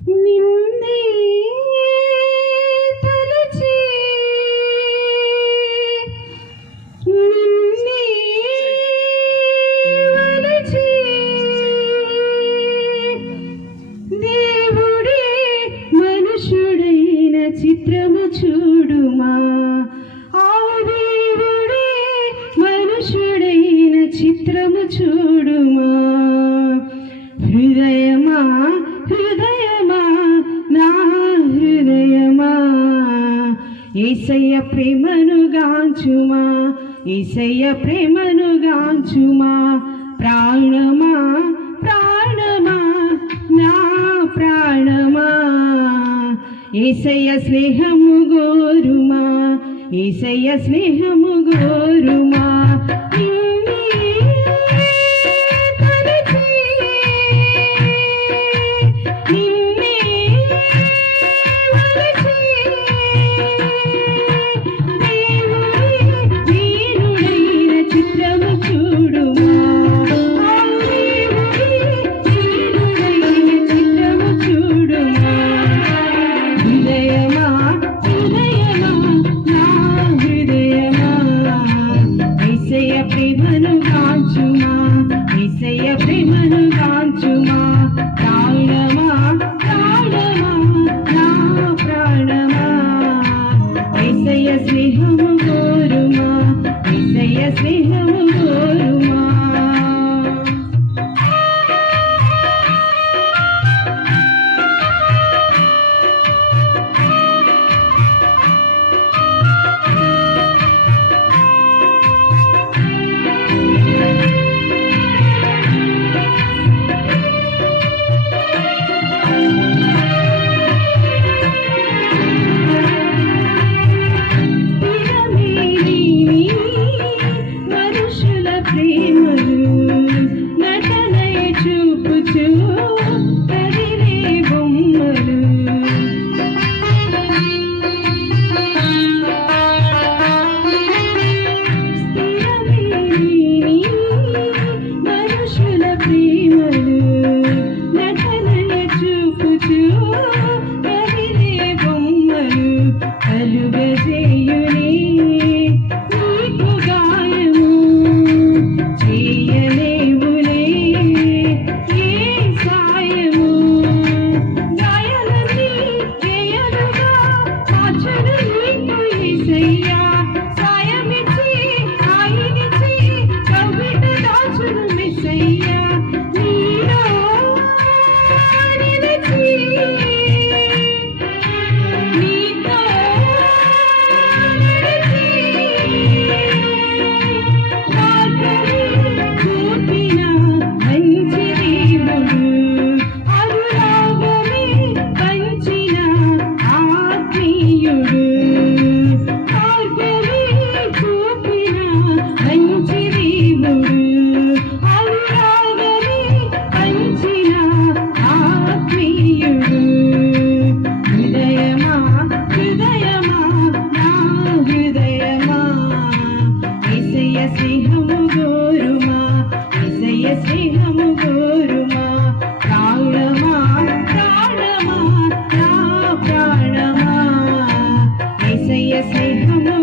నిన్నే తలచి నిన్నే వలచి దేవుడే మనుషుడైన చిత్రము చూడుమా, ఆ దేవుడే మనుషుడైన చిత్రము చూడుమా. హృదయమా హృదయమా నా హృదయమా, యేసయ్య ప్రేమను గాంచుమా, యేసయ్య ప్రేమను గాంచుమా. ప్రాణమా ప్రాణమా నా ప్రాణమా, యేసయ్య స్నేహము గోరుమా, యేసయ్య స్నేహము గోరుమా. స్నేహము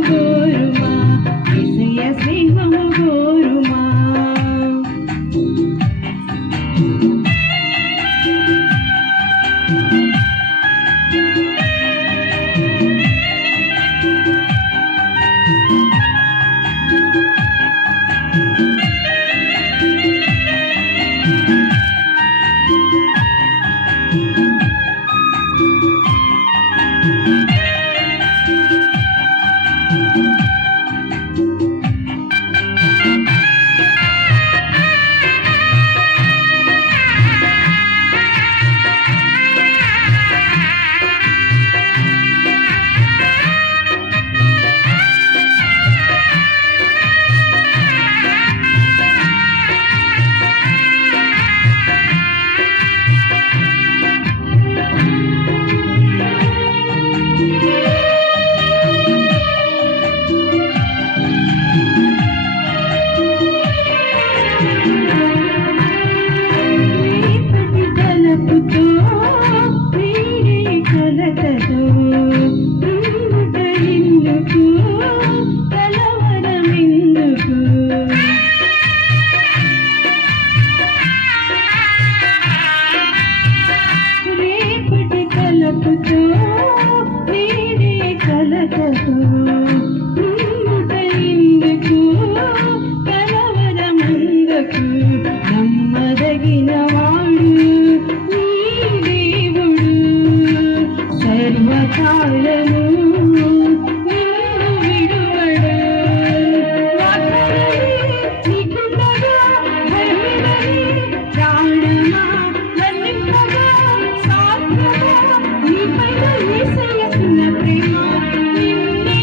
గోరుమా, యేసయ్య స్నేహము గోరుమా. కాలము నిన్ను విడువడు వాగ్దానమే నీకుండగా భయమేలని ప్రాణమా వర్ణింపగా సాధ్యమా నీపైన యేసయ్యకున్న ప్రేమ నిన్నే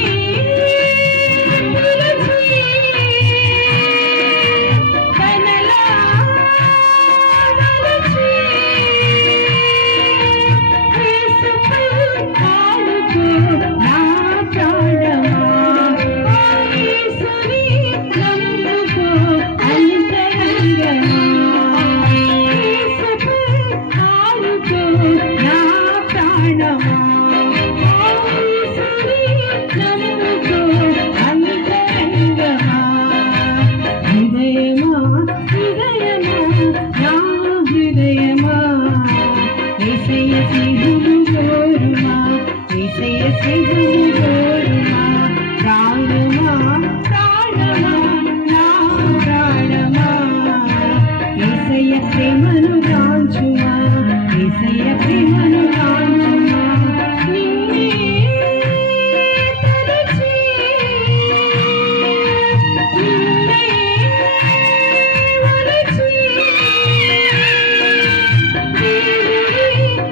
పిలిచి తనలా మలచి యేసుపై ఆనుకో నా ప్రాణమా యేసుని నమ్ముకో అంతరంగమా యేసుపై ఆనుకో నా ప్రాణమా యేసుని నమ్ముకో అంతరంగమా హృదయమా హృదయమా నా హృదయమా యేసయ్య స్నేహము కోరుమా యేసయ్య స్నేహము కోరుమా ప్రాణమా ప్రాణమా నా ప్రాణమా యేసయ్య ప్రేమను గాంచుమా యేసయ్య ప్రేమను గాంచుమా నిన్నే తలచి నిన్నే వలచి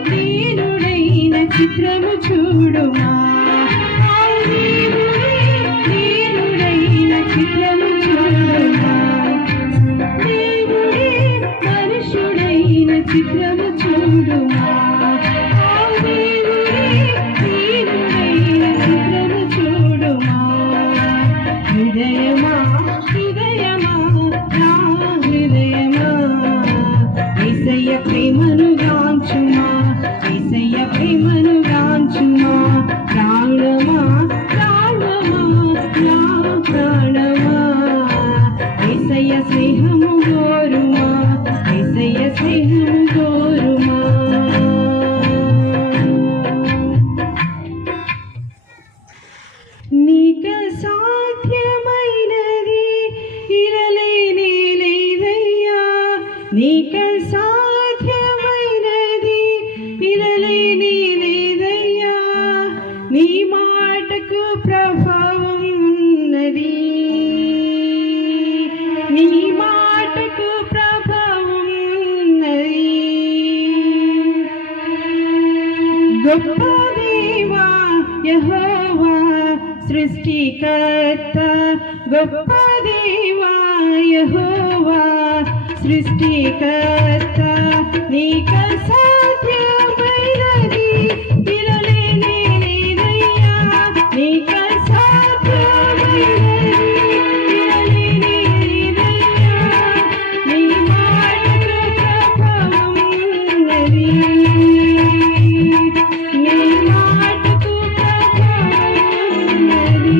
దీనుడైన చిత్రము చూడుమా దీనుడైన చిత్రము చూడుమా దేవుడే మనుషుడైన చిత్రము చూడుమా దేవుడే దీనుడైన చిత్రము చూడుమా హృదయమా హృదయమా నా హృదయమా యేసయ్య ప్రేమను గాంచుమా యేసయ్య ప్రేమను గాంచుమా ప్రాణమా ప్రాణమా నా ప్రాణమా యేసయ్య స్నేహము కోరుమా యేసయ్య స్నేహము కోరుమా నీక సాధ్యమైనది ఇరలేనే లేదయ్యా నీక సాధ్యమైనది ఇరలేనే లేదయ్యా నీ మాటకు ప్రభావం ఉన్నది నీ మాటకు ప్రభావం ఉన్నది గొప్ప దేవా యెహోవా సృష్టికర్త గొప్ప దేవా యెహోవా సృష్టికర్త నీక సాధ్యమైనది ఇరలేనే లేదయ్యా నీక సాధ్యమైనది ఇరలేనే లేదయ్యా నీ మాటకు ప్రభావం ఉన్నది నీ మాటకు ప్రభావం ఉన్నది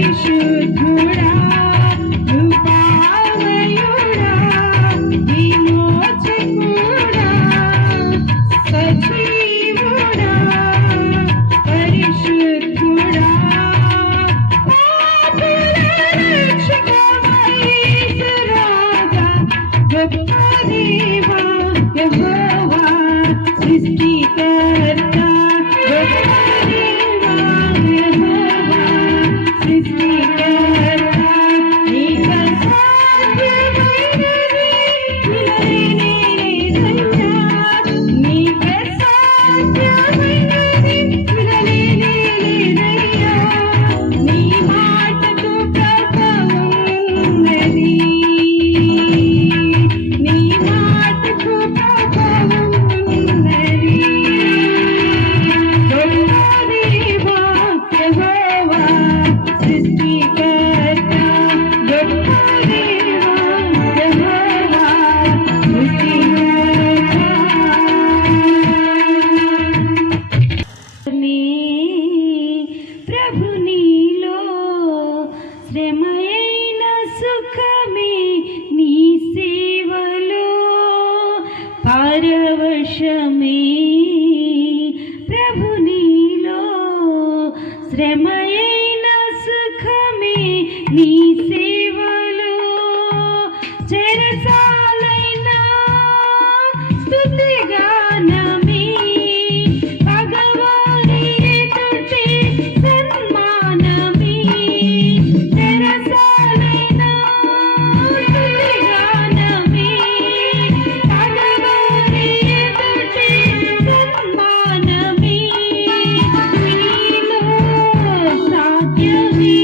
పరిశుద్ధుడా కృపామయుడా విమోచకుడా సజీవుడా పరిశుద్ధుడా పాపుల రక్షకమా యేసురాజా గొప్ప దేవా యెహోవా సృష్టికర్త గొప్ప దేవా యెహోవా సృష్టికర్త నీకు అసాధ్యమైనది వినలేనిదయ్యా నీకు అసాధ్యమైనది వినలేనిదయ్యా నీ మాటకు ప్రభావం ఉన్నది నీ మాటకు ప్రభావం ఉన్నది గొప్ప దేవా యెహోవా సృష్టికర్త గొప్ప దేవా యెహోవా సృష్టికర్త ప్రభు నీలో శ్రమయైన సుఖమే నీ సేవలో పారవశమే ప్రభు నీలో శ్రమయైన సుఖమే నీ సేవలో చెరసాలైన స్తుతిగానమే భగవాని ఎదుటే సన్మానమే చెరసాలైన స్తుతిగానమే భగవాని ఎదుటే సన్మానమే నీలో సాధ్యమే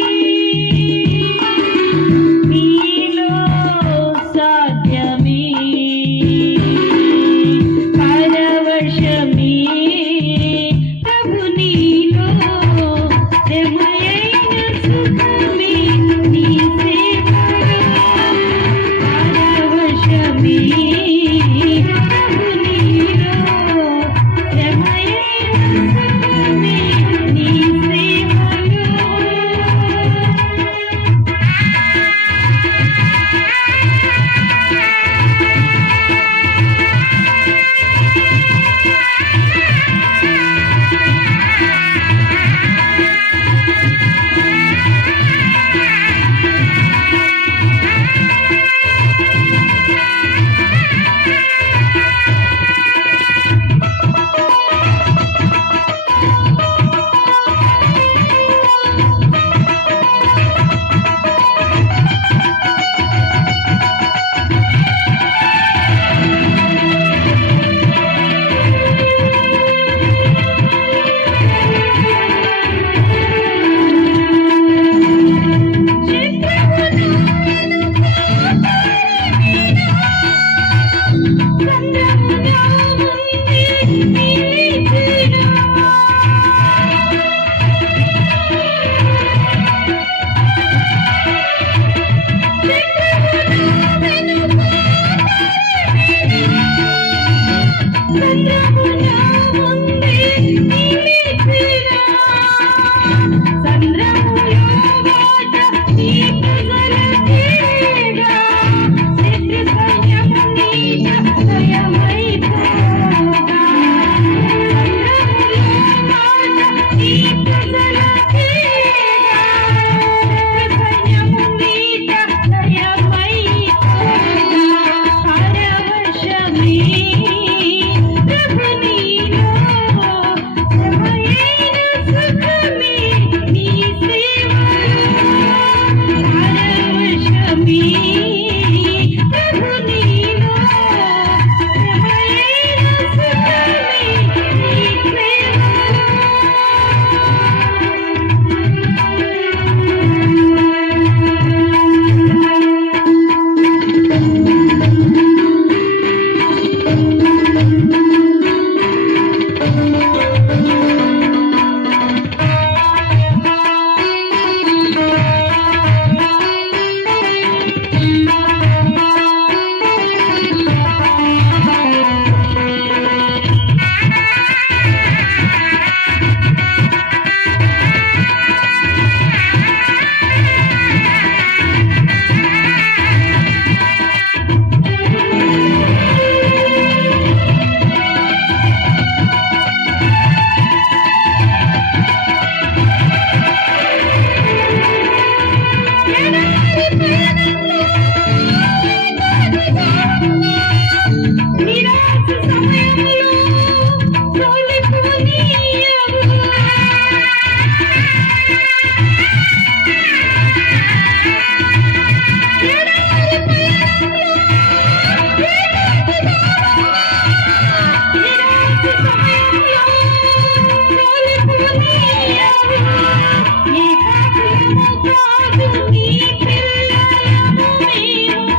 రాజు నీ పిల్లలము మేము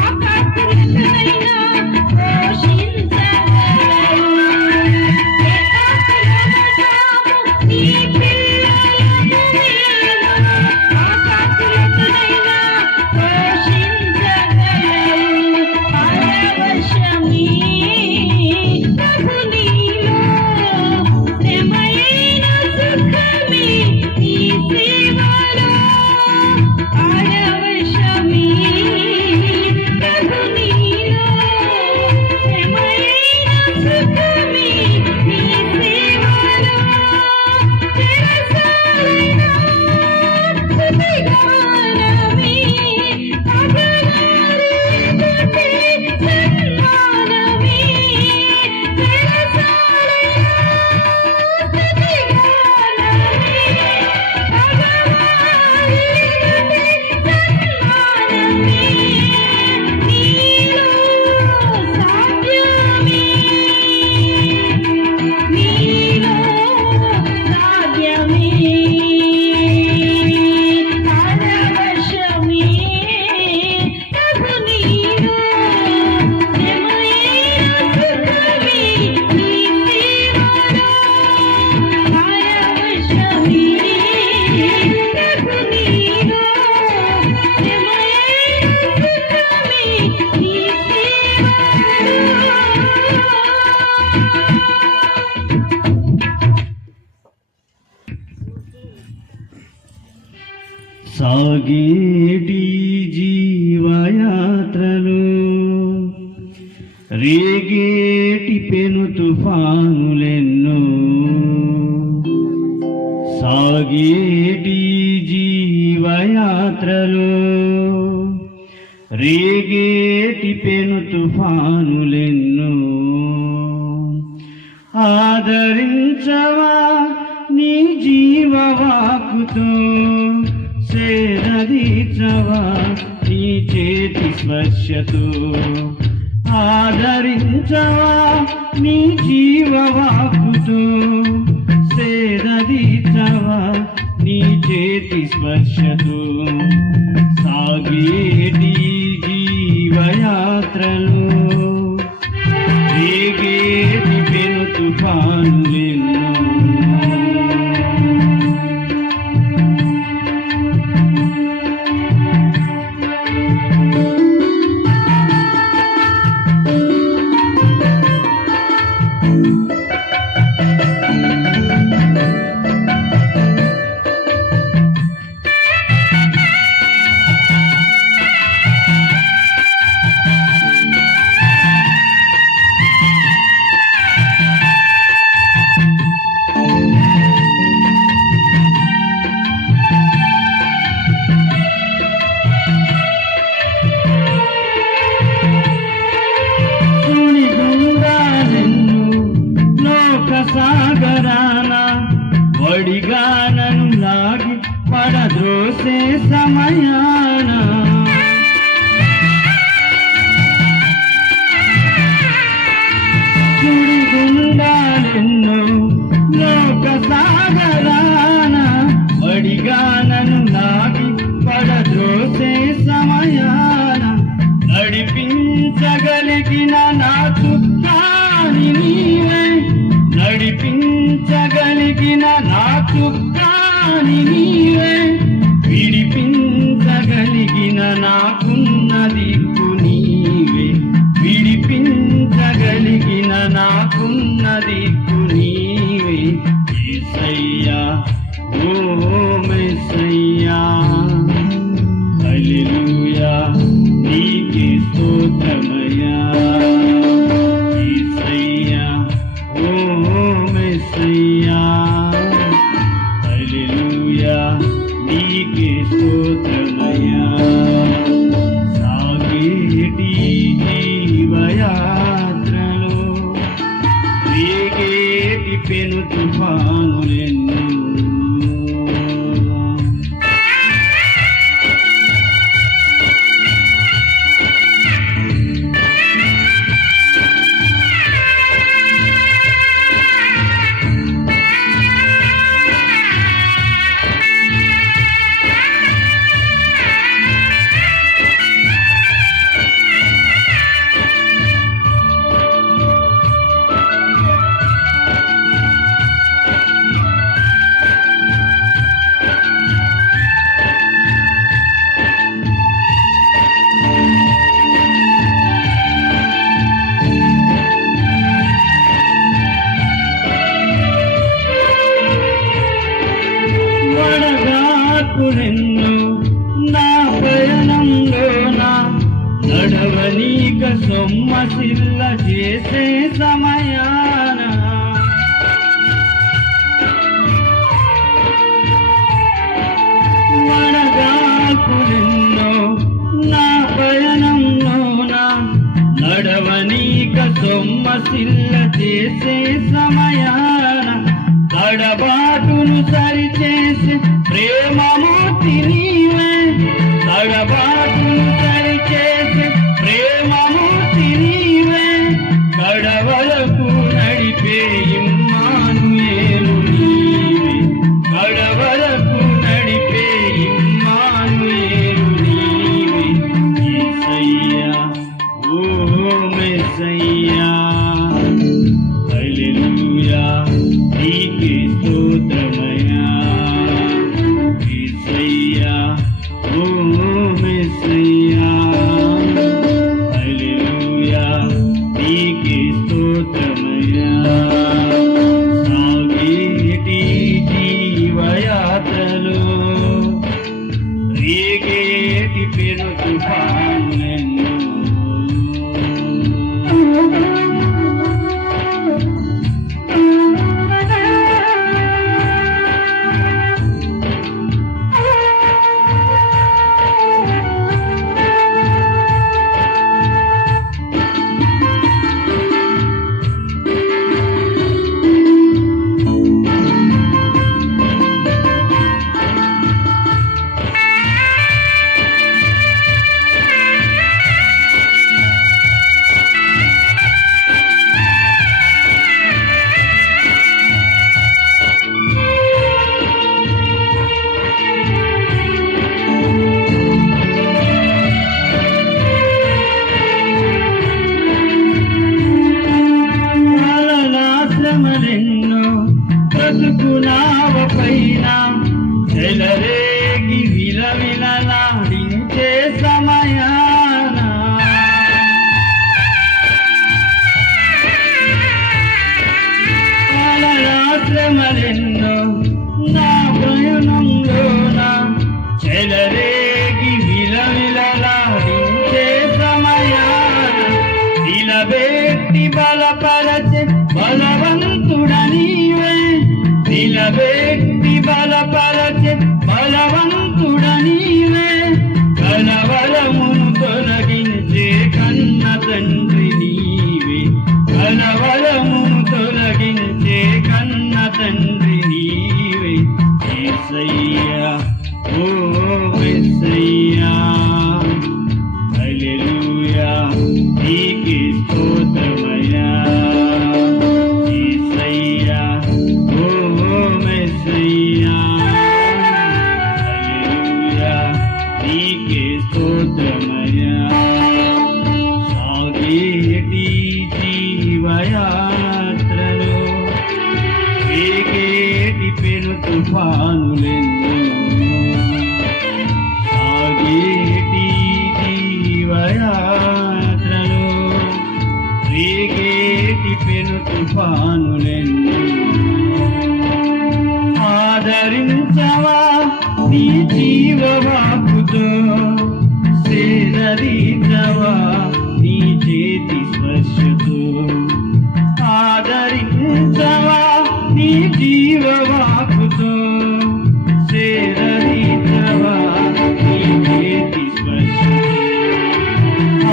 ఆకాకులనైనా పోషించగలవు నీ పిల్లలము మేము ఆకాకులనైనా పోషించగలవు పరవశమే ప్రభు నీలో శ్రమయైన సుఖమే నీ సేవలో పరవశమే ప్రభు నీలో శ్రమయైన సుఖమే నీ సేవలో చెరసాలైన స్తుతిగానమే పగవారి ఎదుటే సన్మానమే చెరసాలైన స్తుతిగానమే పగవారి ఎదుటే సన్మానమే నీలో సాధ్యమే నీలో సాధ్యమే పరవశమే ప్రభు నీలో శ్రమయైన సుఖమే నీ సేవలో పరవశమే ప్రభు నీలో శ్రమయైన సుఖమే నీ సాగేటి జీవయాత్రలు రేగేటి పెను తుఫానులెన్నో సాగేటి జీవయాత్రలు రేగేటి పెను తుఫానులెన్నో ఆదరించవా నీ జీవవాక్కుతో సేదీచవా నీ చేతి స్పర్శతో ఆదరించవా నీ జీవవాక్కుతో సేదీచవా నీ చేతి స్పర్శతో సాగేటి జీవయాత్రలు రేగేటి పెను తుఫానులెన్నో సాగరాన వడిగా నన్ను లాగి పడద్రోసే సమయాన సుడిగుండాలెన్నో లోక సాగరాన వడిగా నన్ను లాగి పడద్రోసే సమయాన నడిపించగలిగిన నా చుట్టాని నీవే నడిపించగలిగిన నా చుట్టాని నీవే విడిపించగలిగిన నాకున్న దిక్కు నీవే విడిపించగలిగిన నాకున్న దిక్కు నీవే యేసయ్యా ఓ మెస్సయ్యా హల్లెలూయా నీకే స్తోత్రమయ్యా యేసయ్యా ఓ మెస్సయ్యా హల్లెలూయా నీకే స్తోత్రమయ్యా సాగేటి జీవయాత్రలో రేగేటి పెను తుఫానులెన్నో మార్పులెన్నో నా పయనంలోన నడవనీక సొమ్మసిల్ల చేసే సమయాన మనగాకులెన్నో నా పయనంలోన నడవనీక సొమ్మసిల్ల చేసే సమయాన తడబాటును సరిచేసే ప్రేమమూర్తి నీవే తడబాటును సరిచేసే ప్రేమమూర్తి నీవే కడవలకు నడిపే ఇమ్మానుయేలు నీవే కడవలకు నడిపే ఇమ్మానుయేలు నీవే యేసయ్యా ఓ మెస్సయ్యా హల్లెలూయా నీకే స్తోత్రమయ్యా యేసయ్యా ఓ మెస్సయ్యా హల్లెలూయా నీకే స్తోత్రమయ్యా సాగేటి జీవయాత్రలో రేగేటి పెను తుఫానులెన్నో శ్రమలెన్నో బ్రతుకునావ పైన చెలరేగి విలవిలలాడించే సమయాన శ్రమలెన్నో నా ప్రయాణంలోన చెలరేగి విలవిలలాడించే సమయాన నిలబెట్టి బలపరచే బలవంతుడ నీవే నిలబెట్టి బలపరచే బలవంతుడ నీవే కలవరమును తొలగించే కన్న తండ్రి నీవే కలవరమును తొలగించే కన్న తండ్రి నీవే యేసయ్యా ఓ యేసయ్యా హల్లెలూయా నీకే స్తోత్రమయ్యా యేసయ్యా ఓ మెస్సయ్యా హల్లెలూయా నీకే స్తోత్రమయ్యా సాగేటి జీవయాత్రలో రేగేటి పెను తుఫానులెన్నో సాగేటి జీవయాత్రలో రేగేటి పెను తుఫానులెన్నో ఆదరించవా నీ జీవవాకుతో సేదరించవా నీ చేతి స్పర్శతో ఆదరించవా నీ జీవవాకుతో సేదరించవా నీ చేతి స్పర్శతో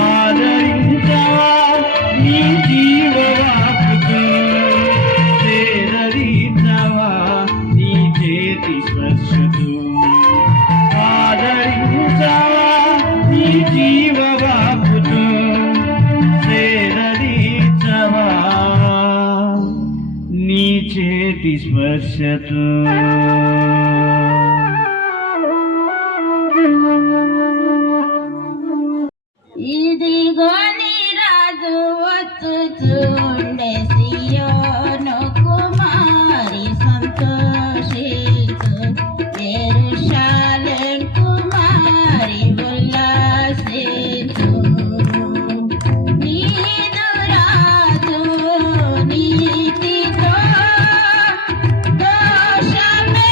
ఆదరించవా నీ జీవవాకుతో సేదరించవా నీ చేతి స్పర్శతో ఆదరించవా నీ జీవవాకుతో సేదరించవా నీ చేతి స్పర్శతో ఇదిగో నీ రాజు వచ్చుచుండే సియోను కుమారి సంతోషించు యెరూషలేము కుమారి ఉల్లాసించు నీదు రాజు నీతితో దోషమే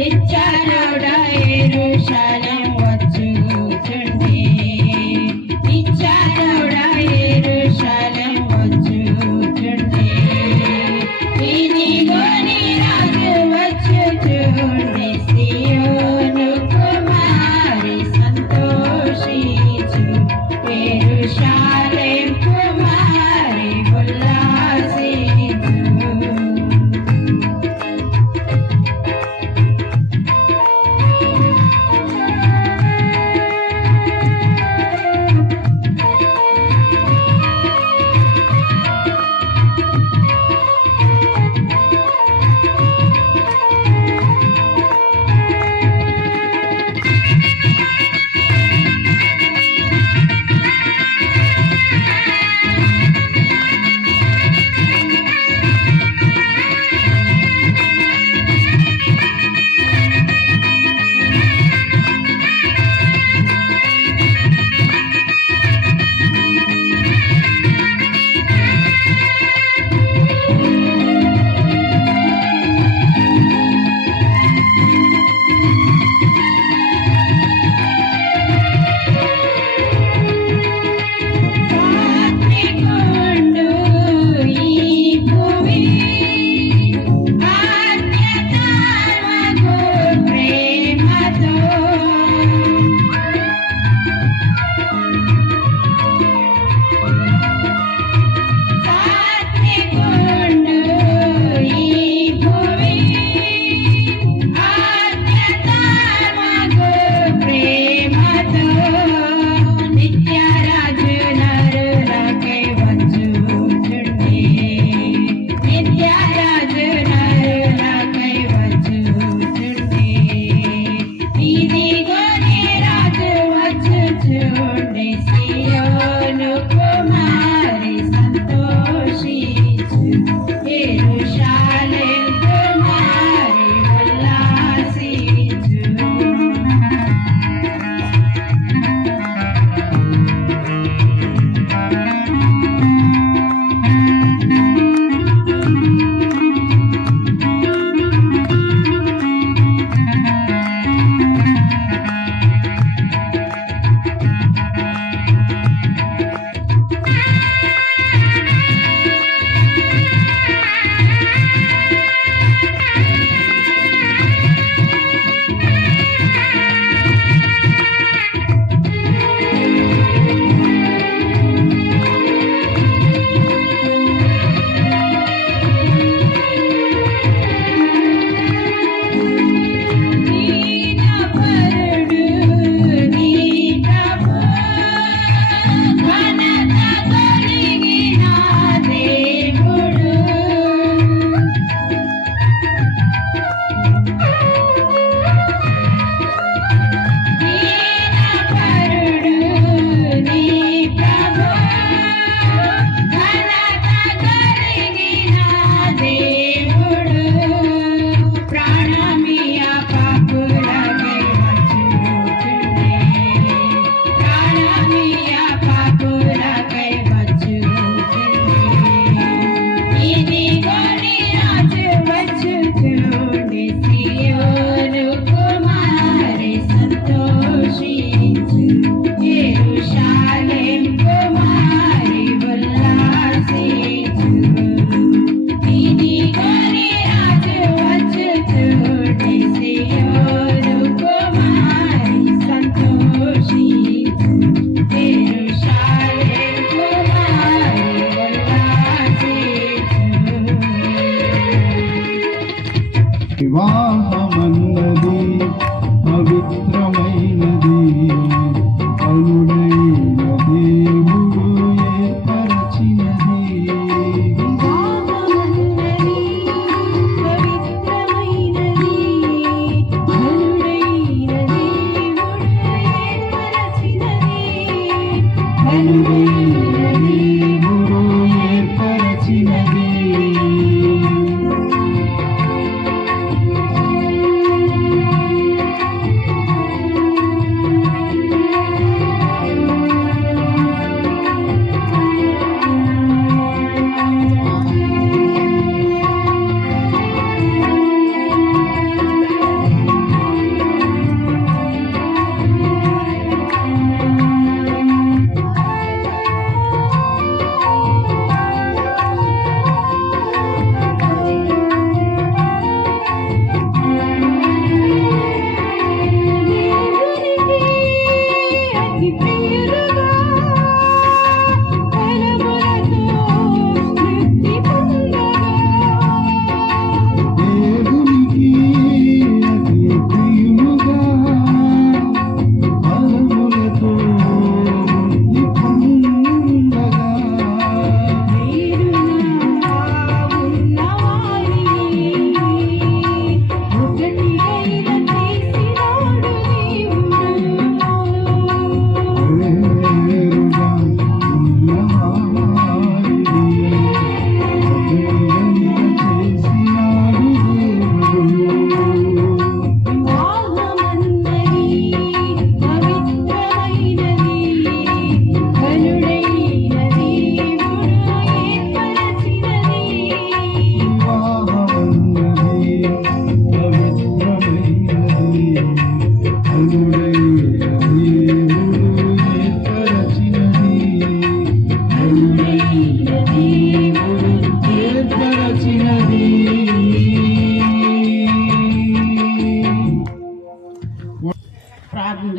ఇచ్చారుడా యెరూషలేం వచ్చుచుండే ఇచ్చారుడా యెరూషలేం వచ్చుచుండే ఇదిగో నీ రాజు వచ్చుచుండే సియోను కుమారి సంతోషించు యెరూషలేం కుమారి ఉల్లాసించు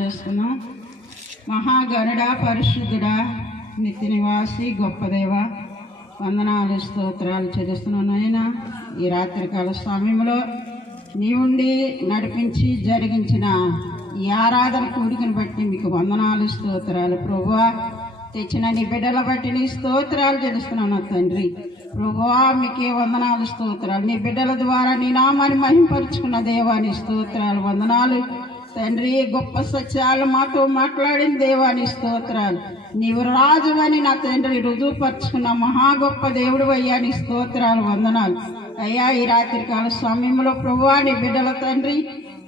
చేసుకున్నాం. మహాగణుడా, పరిశుద్ధుడా, నిత్య నివాసి, గొప్ప దేవ, వందనాలు స్తోత్రాలు చెల్లిస్తున్నాను. నాయన ఈ రాత్రికాల సమయంలో నీవుండి నడిపించి జరిగించిన ఈ ఆరాధన కూడికను బట్టి మీకు వందనాలు స్తోత్రాలు. ప్రభువా, తెచ్చిన నీ బిడ్డల బట్టి నీ స్తోత్రాలు చెల్లిస్తున్నాను తండ్రి. ప్రభువా, మీకే వందనాలు స్తోత్రాలు. నీ బిడ్డల ద్వారా నీ నామాన్ని మహింపరుచుకున్న దేవాని స్తోత్రాలు, వందనాలు తండ్రి. గొప్ప సత్యాలు మాతో మాట్లాడిన దేవాని స్తోత్రాలు. నీవు రాజువని నా తండ్రి రుజువుపరుచుకున్న మహా గొప్ప దేవుడు అయ్యా, నీ స్తోత్రాలు, వందనాలు అయ్యా. ఈ రాత్రికాల సమయంలో ప్రభువా, నీ బిడ్డల తండ్రి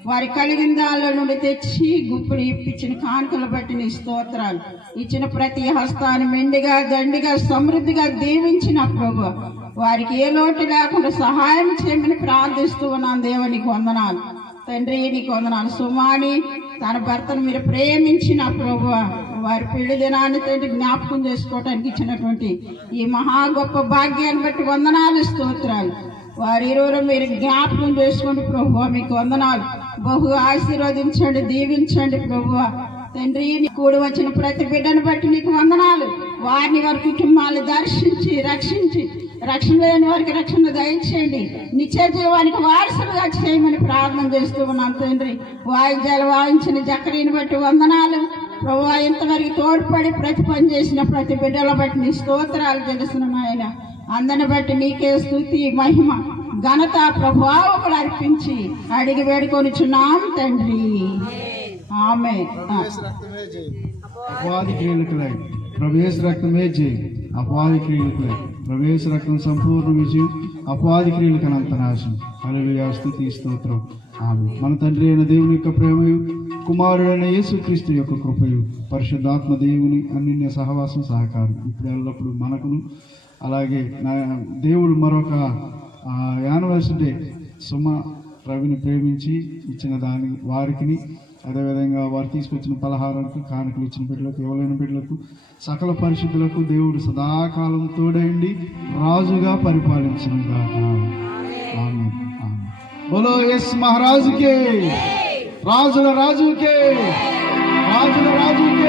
వారి కలిగిన దానిలో నుండి తెచ్చి గుప్పులు ఇప్పించిన కానుకలు బట్టి నీ స్తోత్రాలు. ఇచ్చిన ప్రతి హస్తాన్ని మెండిగా దండిగా సమృద్ధిగా దీవించిన ప్రభు వారికి ఏ లోటు లేకుండా సహాయం చేయమని ప్రార్థిస్తూ ఉన్నాను. దేవ నీకు వందనాలు తండ్రి, నీకు వందనాలు. సుమాని తన భర్తను మీరు ప్రేమించిన ప్రభు వారి పెళ్లి దినాన్ని తండ్రి జ్ఞాపకం చేసుకోవటానికి ఇచ్చినటువంటి ఈ మహా గొప్ప భాగ్యాన్ని బట్టి వందనాలు స్తోత్రాలు. వారి ఇరువురు మీరు జ్ఞాపకం చేసుకోండి ప్రభువా, మీకు వందనాలు. బహు ఆశీర్వదించండి, దీవించండి ప్రభువా తండ్రి. కూడి వచ్చిన ప్రతి బిడ్డను బట్టి నీకు వందనాలు. వారిని వారి కుటుంబాన్ని దర్శించి రక్షించి, రక్షణ లేని వారికి రక్షణ దయచేయండి. నిత్య జీవానికి వారసులుగా చేయమని ప్రార్థన చేస్తూ ఉన్నాం తండ్రి. వాయిద్యాలు వాయించిన జక్కరీని బట్టి వందనాలు ప్రభువా. ఇంతవరకు తోడ్పడి ప్రతి పని చేసిన ప్రతి బిడ్డల బట్టి నీ స్తోత్రాలు తెలుస్తున్నాను ఆయన. అందరిని బట్టి నీకే స్తుతి, మహిమ, ఘనత, ప్రభావములు అర్పించి అడిగి వేడుకొనిచున్నాం తండ్రి. ఆమేన్. अपवादी क्रियलकलाई प्रवेश रक्त में जय अपवादी क्रियलकलाई प्रवेश रक्त संपूर्ण विजय अपवादी क्रियलकन अंतनाశం. హల్లెలూయా, స్తుతి స్తోత్రం. ఆమేన్. మన తండ్రి అయిన దేవుని యొక్క ప్రేమయు, కుమారుడైన యేసుక్రీస్తు యొక్క కృపయు, పరిశుద్ధాత్మ దేవుని అన్యోన్య సహవాసం సహకారం ఇప్పుడు ఎల్లప్పుడు మనకును, అలాగే నా దేవుడు మరొక యానివర్సరీ డే సుమ రవిని ప్రేమించి ఇచ్చిన దాని వారికి, అదేవిధంగా వారు తీసుకొచ్చిన పలహారాలకు, కానుకలు ఇచ్చిన బిడ్డలకు, ఎవరైన బిడ్డలకు, సకల పరిశుద్ధులకు దేవుడు సదాకాలం తోడైండి రాజుగా పరిపాలించును గాక. ఆమేన్. ఆమేన్. బోలో యస్ మహారాజుకే, రాజుల రాజుకే, రాజుల రాజుకే.